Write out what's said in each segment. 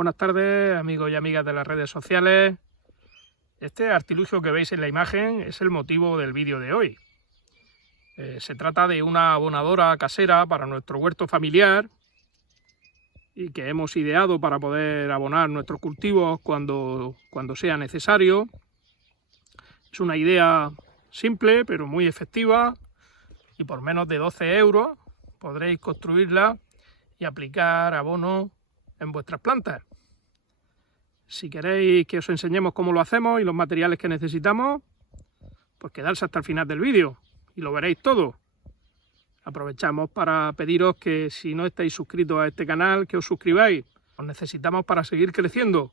Buenas tardes, amigos y amigas de las redes sociales. Este artilugio que veis en la imagen es el motivo del vídeo de hoy. Se trata de una abonadora casera para nuestro huerto familiar y que hemos ideado para poder abonar nuestros cultivos cuando sea necesario. Es una idea simple pero muy efectiva y por menos de 12 euros podréis construirla y aplicar abono en vuestras plantas. Si queréis que os enseñemos cómo lo hacemos y los materiales que necesitamos, pues quedarse hasta el final del vídeo y lo veréis todo. Aprovechamos para pediros que si no estáis suscritos a este canal, que os suscribáis. Os necesitamos para seguir creciendo.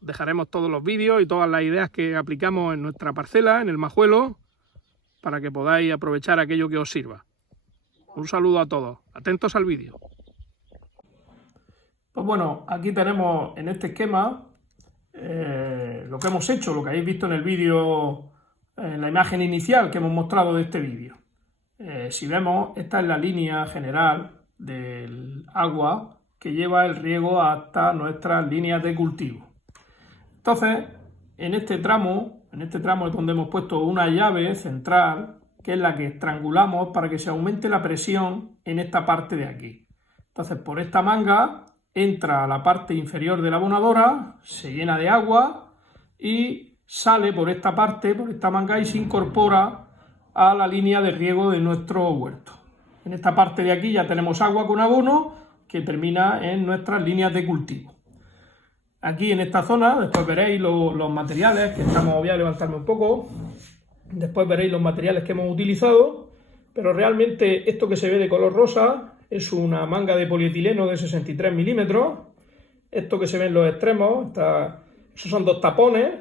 Os dejaremos todos los vídeos y todas las ideas que aplicamos en nuestra parcela, en el majuelo, para que podáis aprovechar aquello que os sirva. Un saludo a todos. Atentos al vídeo. Pues bueno, aquí tenemos en este esquema lo que hemos hecho, lo que habéis visto en el vídeo, en la imagen inicial que hemos mostrado de este vídeo. Si vemos, esta es la línea general del agua que lleva el riego hasta nuestras líneas de cultivo. Entonces, en este tramo es donde hemos puesto una llave central, que es la que estrangulamos para que se aumente la presión en esta parte de aquí. Entonces, por esta manga entra a la parte inferior de la abonadora, se llena de agua y sale por esta parte, por esta manga, y se incorpora a la línea de riego de nuestro huerto. En esta parte de aquí ya tenemos agua con abono que termina en nuestras líneas de cultivo. Aquí en esta zona, después veréis los materiales que estamos, voy a levantarme un poco, después veréis los materiales que hemos utilizado, pero realmente esto que se ve de color rosa es una manga de polietileno de 63 milímetros. Esto que se ve en los extremos, esos son dos tapones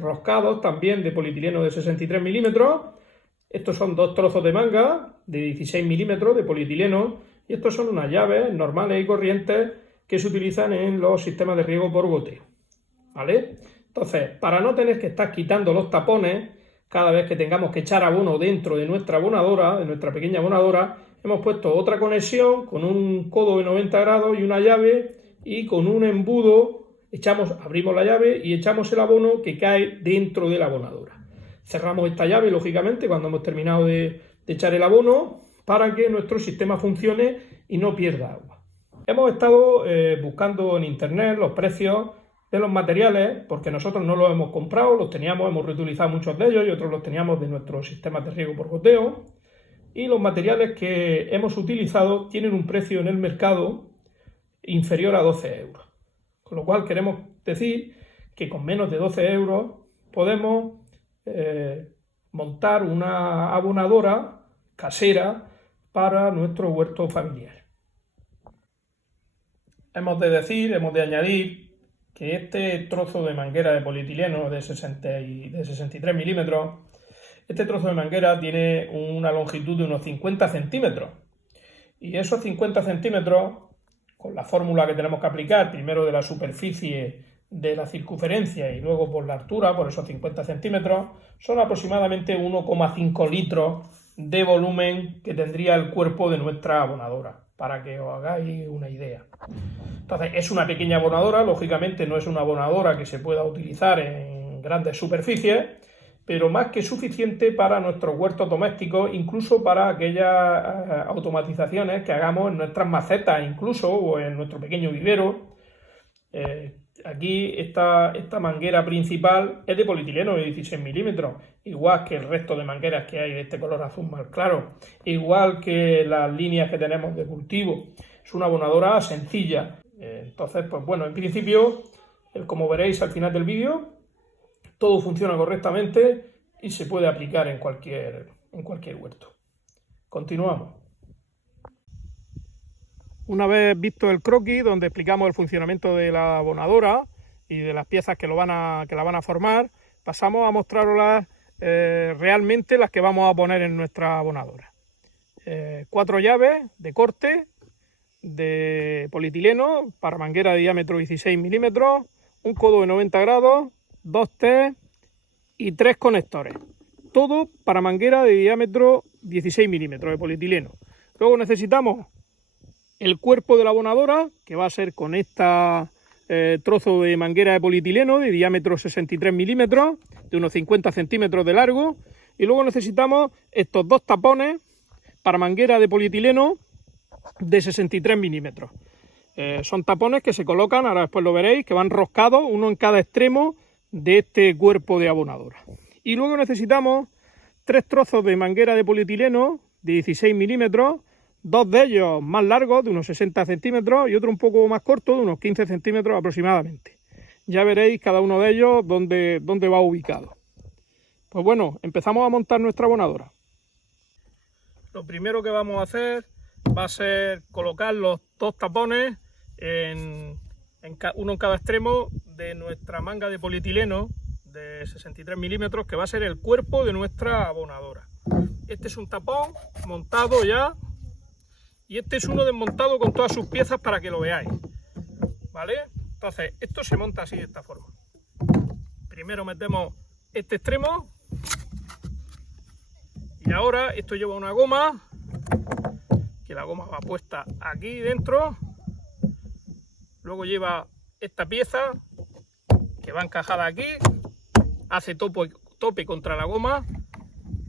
roscados también de polietileno de 63 milímetros. Estos son dos trozos de manga de 16 milímetros de polietileno. Y estos son unas llaves normales y corrientes que se utilizan en los sistemas de riego por goteo, ¿vale? Entonces, para no tener que estar quitando los tapones cada vez que tengamos que echar abono dentro de nuestra abonadora, de nuestra pequeña abonadora, hemos puesto otra conexión con un codo de 90 grados y una llave, y con un embudo abrimos la llave y echamos el abono que cae dentro de la abonadora. Cerramos esta llave, lógicamente, cuando hemos terminado de echar el abono, para que nuestro sistema funcione y no pierda agua. Hemos estado buscando en internet los precios de los materiales, porque nosotros no los hemos comprado, los teníamos, hemos reutilizado muchos de ellos y otros los teníamos de nuestros sistemas de riego por goteo. Y los materiales que hemos utilizado tienen un precio en el mercado inferior a 12 euros. Con lo cual queremos decir que con menos de 12 euros podemos montar una abonadora casera para nuestro huerto familiar. Hemos de añadir que este trozo de manguera de polietileno de 63 milímetros, este trozo de manguera tiene una longitud de unos 50 centímetros. Y esos 50 centímetros, con la fórmula que tenemos que aplicar, primero de la superficie de la circunferencia y luego por la altura, por esos 50 centímetros, son aproximadamente 1,5 litros de volumen que tendría el cuerpo de nuestra abonadora, para que os hagáis una idea. Entonces, es una pequeña abonadora, lógicamente no es una abonadora que se pueda utilizar en grandes superficies, pero más que suficiente para nuestros huertos domésticos, incluso para aquellas automatizaciones que hagamos en nuestras macetas, incluso, o en nuestro pequeño vivero. Aquí esta manguera principal es de polietileno de 16 milímetros, igual que el resto de mangueras que hay de este color azul más claro, igual que las líneas que tenemos de cultivo. Es una abonadora sencilla. Entonces, pues bueno, en principio, como veréis al final del vídeo, todo funciona correctamente y se puede aplicar en cualquier huerto. Continuamos. Una vez visto el croquis, donde explicamos el funcionamiento de la abonadora y de las piezas que la van a formar, pasamos a mostraroslas realmente las que vamos a poner en nuestra abonadora. 4 llaves de corte de polietileno para manguera de diámetro 16 milímetros, un codo de 90 grados, 2 T y 3 conectores. Todo para manguera de diámetro 16 milímetros de polietileno. Luego necesitamos el cuerpo de la abonadora, que va a ser con esta trozo de manguera de polietileno de diámetro 63 milímetros, de unos 50 centímetros de largo, y luego necesitamos estos dos tapones para manguera de polietileno de 63 milímetros. Son tapones que se colocan, ahora después lo veréis, que van roscados, uno en cada extremo de este cuerpo de abonadora. Y luego necesitamos 3 trozos de manguera de polietileno de 16 milímetros, 2 de ellos más largos, de unos 60 centímetros, y otro un poco más corto, de unos 15 centímetros aproximadamente. Ya veréis cada uno de ellos dónde va ubicado. Pues bueno, empezamos a montar nuestra abonadora. Lo primero que vamos a hacer va a ser colocar los 2 tapones, uno en cada extremo de nuestra manga de polietileno de 63 milímetros, que va a ser el cuerpo de nuestra abonadora. Este es un tapón montado ya, y este es uno desmontado con todas sus piezas para que lo veáis, ¿vale? Entonces, esto se monta así, de esta forma. Primero metemos este extremo, y ahora esto lleva una goma, que la goma va puesta aquí dentro. Luego lleva esta pieza, que va encajada aquí, hace tope contra la goma,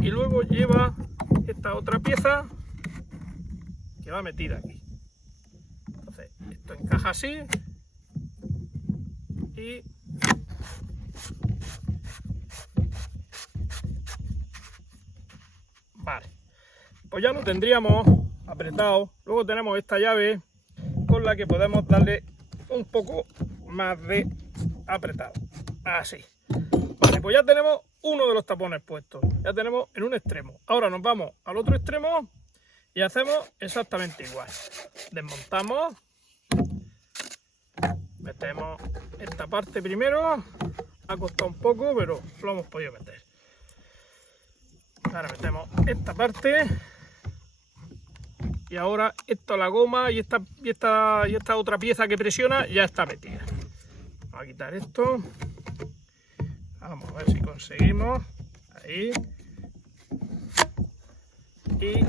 y luego lleva esta otra pieza que va metida aquí. Entonces esto encaja así y vale, pues ya lo tendríamos apretado. Luego tenemos esta llave con la que podemos darle un poco más de apretado, así. Vale, pues ya tenemos uno de los tapones puestos, ya tenemos en un extremo. Ahora nos vamos al otro extremo y hacemos exactamente igual. Desmontamos, metemos esta parte primero, ha costado un poco, pero lo hemos podido meter. Ahora metemos esta parte, y ahora esto, la goma y esta otra pieza que presiona ya está metida. Vamos a quitar esto. Vamos a ver si conseguimos. Ahí. Y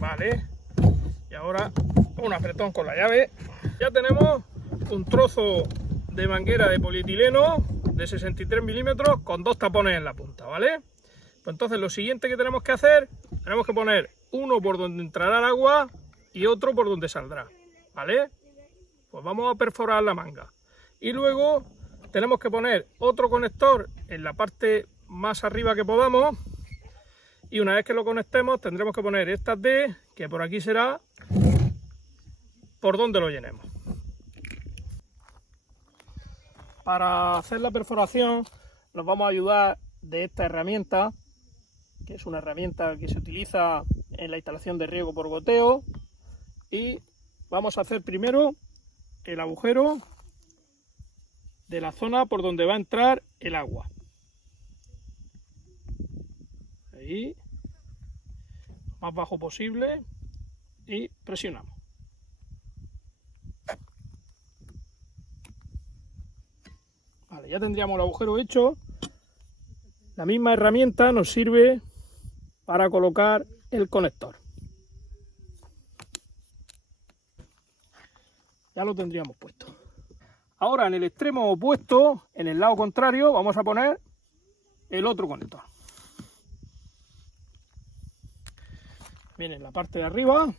vale. Y ahora un apretón con la llave. Ya tenemos un trozo de manguera de polietileno de 63 milímetros con 2 tapones en la punta, ¿vale? Pues entonces lo siguiente que tenemos que hacer, tenemos que poner uno por donde entrará el agua y otro por donde saldrá, ¿vale? Pues vamos a perforar la manga. Y luego tenemos que poner otro conector en la parte más arriba que podamos. Y una vez que lo conectemos tendremos que poner estas D, que por aquí será por donde lo llenemos. Para hacer la perforación nos vamos a ayudar de esta herramienta, que es una herramienta que se utiliza en la instalación de riego por goteo, y vamos a hacer primero el agujero de la zona por donde va a entrar el agua. Ahí, lo más bajo posible, y presionamos. Vale, ya tendríamos el agujero hecho. La misma herramienta nos sirve para colocar el conector. Ya lo tendríamos puesto. Ahora en el extremo opuesto, en el lado contrario, vamos a poner el otro conector. Viene en la parte de arriba.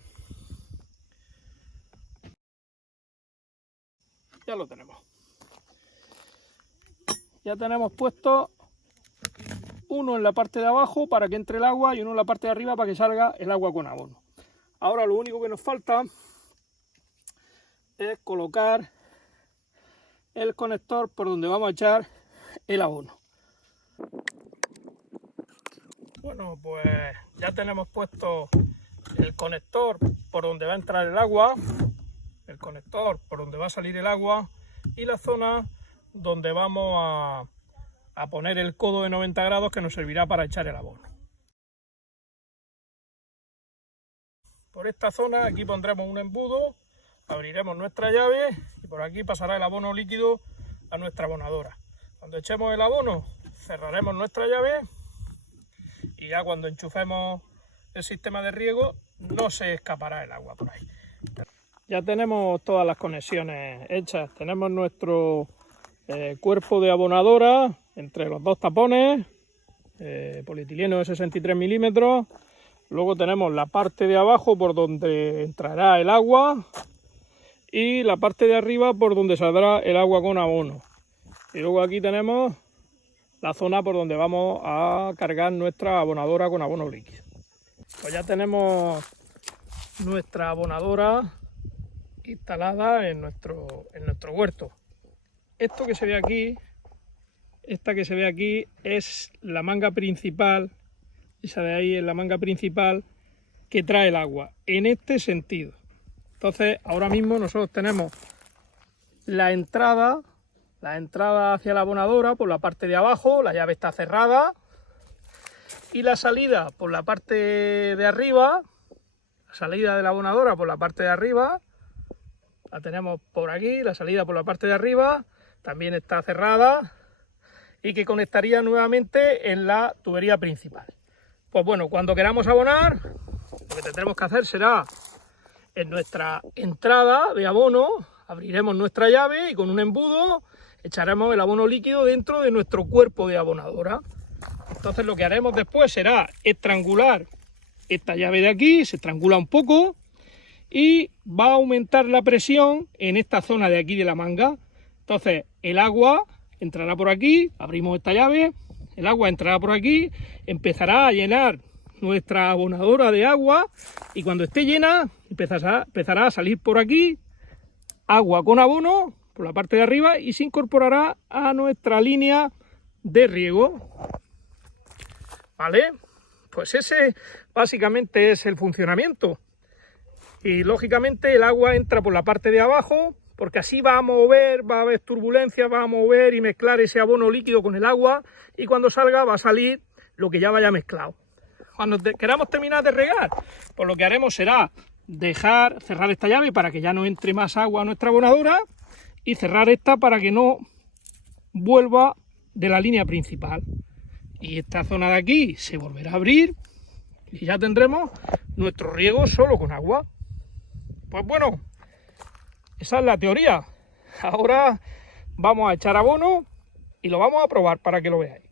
Ya lo tenemos. Ya tenemos puesto uno en la parte de abajo para que entre el agua y uno en la parte de arriba para que salga el agua con abono. Ahora lo único que nos falta es colocar el conector por donde vamos a echar el abono. Bueno, pues ya tenemos puesto el conector por donde va a entrar el agua, el conector por donde va a salir el agua y la zona donde vamos a poner el codo de 90 grados que nos servirá para echar el abono. Por esta zona aquí pondremos un embudo, abriremos nuestra llave y por aquí pasará el abono líquido a nuestra abonadora. Cuando echemos el abono cerraremos nuestra llave y ya cuando enchufemos el sistema de riego no se escapará el agua por ahí. Ya tenemos todas las conexiones hechas, tenemos nuestro cuerpo de abonadora entre los dos tapones, polietileno de 63 milímetros, luego tenemos la parte de abajo por donde entrará el agua y la parte de arriba por donde saldrá el agua con abono. Y luego aquí tenemos la zona por donde vamos a cargar nuestra abonadora con abono líquido. Pues ya tenemos nuestra abonadora instalada en nuestro huerto. Esto que se ve aquí, esta que se ve aquí es la manga principal, esa de ahí es la manga principal que trae el agua, en este sentido. Entonces ahora mismo nosotros tenemos la entrada hacia la abonadora por la parte de abajo, la llave está cerrada, y la salida por la parte de arriba, la salida de la abonadora por la parte de arriba, la tenemos por aquí, la salida por la parte de arriba, también está cerrada y que conectaría nuevamente en la tubería principal. Pues bueno, cuando queramos abonar, lo que tendremos que hacer será en nuestra entrada de abono, abriremos nuestra llave y con un embudo echaremos el abono líquido dentro de nuestro cuerpo de abonadora. Entonces lo que haremos después será estrangular esta llave de aquí, se estrangula un poco y va a aumentar la presión en esta zona de aquí de la manga. Entonces el agua entrará por aquí, abrimos esta llave, el agua entrará por aquí, empezará a nuestra abonadora de agua y cuando esté llena empezará a salir por aquí agua con abono por la parte de arriba y se incorporará a nuestra línea de riego. ¿Vale? Pues ese básicamente es el funcionamiento. Y lógicamente el agua entra por la parte de abajo porque así va a mover, va a haber turbulencia, va a mover y mezclar ese abono líquido con el agua y cuando salga va a salir lo que ya vaya mezclado. Cuando queramos terminar de regar, pues lo que haremos será cerrar esta llave para que ya no entre más agua a nuestra abonadora y cerrar esta para que no vuelva de la línea principal. Y esta zona de aquí se volverá a abrir y ya tendremos nuestro riego solo con agua. Pues bueno, esa es la teoría. Ahora vamos a echar abono y lo vamos a probar para que lo veáis.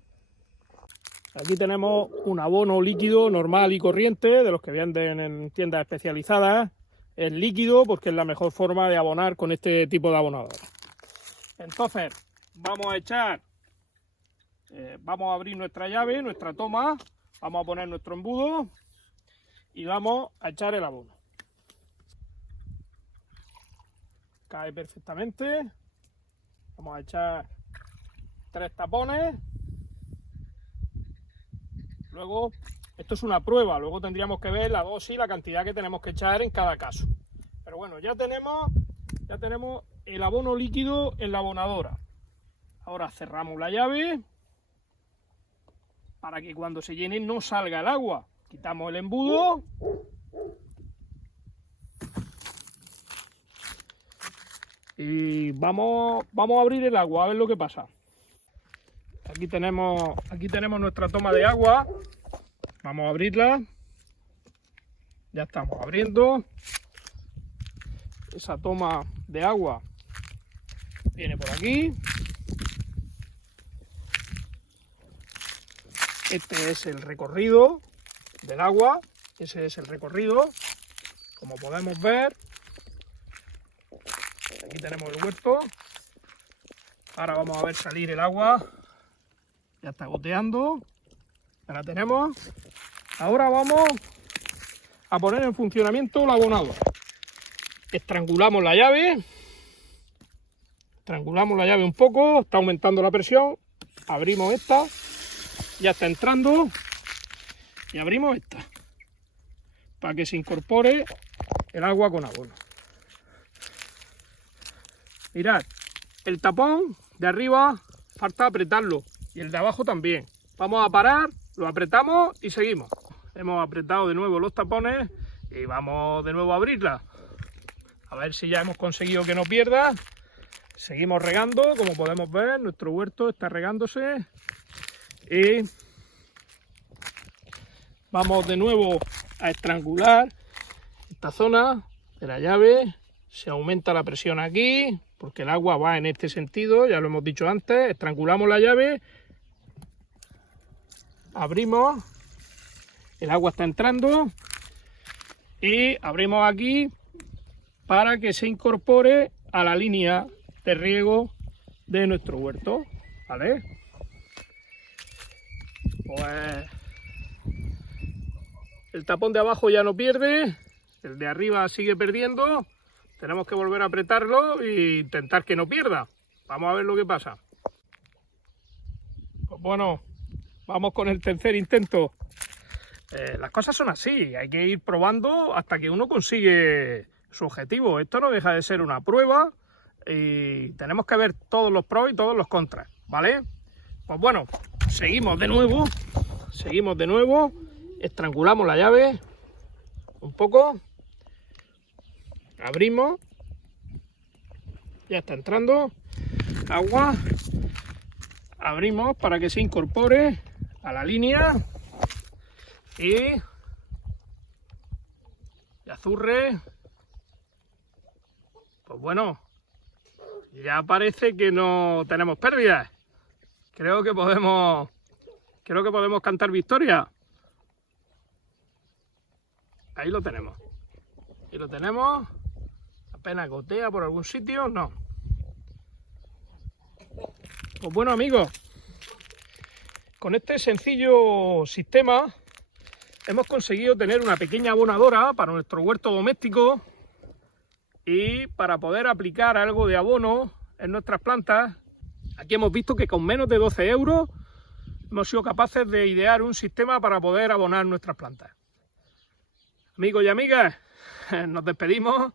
Aquí tenemos un abono líquido normal y corriente, de los que venden en tiendas especializadas. Es líquido porque es la mejor forma de abonar con este tipo de abonadora. Entonces, vamos a abrir nuestra llave, nuestra toma, vamos a poner nuestro embudo y vamos a echar el abono. Cae perfectamente. Vamos a echar 3 tapones. Luego, esto es una prueba, luego tendríamos que ver la dosis y la cantidad que tenemos que echar en cada caso. Pero bueno, ya tenemos el abono líquido en la abonadora. Ahora cerramos la llave para que cuando se llene no salga el agua. Quitamos el embudo. Y vamos a abrir el agua, a ver lo que pasa. Aquí tenemos nuestra toma de agua. Vamos a abrirla. Ya estamos abriendo. Esa toma de agua viene por aquí. Este es el recorrido del agua. Ese es el recorrido. Como podemos ver, aquí tenemos el huerto. Ahora vamos a ver salir el agua. Ya está goteando. Ya la tenemos. Ahora vamos a poner en funcionamiento la abonadora. Estrangulamos la llave. Estrangulamos la llave un poco. Está aumentando la presión. Abrimos esta. Ya está entrando. Y abrimos esta. Para que se incorpore el agua con abono. Mirad. El tapón de arriba falta apretarlo. Y el de abajo también. Vamos a parar, lo apretamos y seguimos. Hemos apretado de nuevo los tapones y vamos de nuevo a abrirla. A ver si ya hemos conseguido que no pierda. Seguimos regando, como podemos ver, nuestro huerto está regándose. Y Vamos de nuevo a estrangular esta zona de la llave. Se aumenta la presión aquí, porque el agua va en este sentido, ya lo hemos dicho antes. Estrangulamos la llave, abrimos, el agua está entrando y abrimos aquí para que se incorpore a la línea de riego de nuestro huerto, ¿vale? Pues el tapón de abajo ya no pierde, el de arriba sigue perdiendo. Tenemos que volver a apretarlo e intentar que no pierda. Vamos a ver lo que pasa. Pues bueno, vamos con el tercer intento. Las cosas son así, hay que ir probando hasta que uno consigue su objetivo. Esto no deja de ser una prueba y tenemos que ver todos los pros y todos los contras, ¿vale? Pues bueno, seguimos de nuevo, estrangulamos la llave un poco. Abrimos, ya está entrando agua, abrimos para que se incorpore a la línea y azurre. Pues bueno, ya parece que no tenemos pérdidas. Creo que podemos cantar victoria. Ahí lo tenemos. Y lo tenemos. Apenas gotea por algún sitio, no. Pues bueno, amigos, con este sencillo sistema hemos conseguido tener una pequeña abonadora para nuestro huerto doméstico y para poder aplicar algo de abono en nuestras plantas. Aquí hemos visto que con menos de 12 euros hemos sido capaces de idear un sistema para poder abonar nuestras plantas. Amigos y amigas, nos despedimos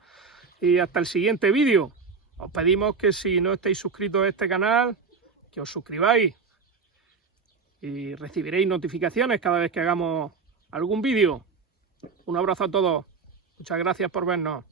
y hasta el siguiente vídeo. Os pedimos que si no estáis suscritos a este canal, que os suscribáis y recibiréis notificaciones cada vez que hagamos algún vídeo. Un abrazo a todos. Muchas gracias por vernos.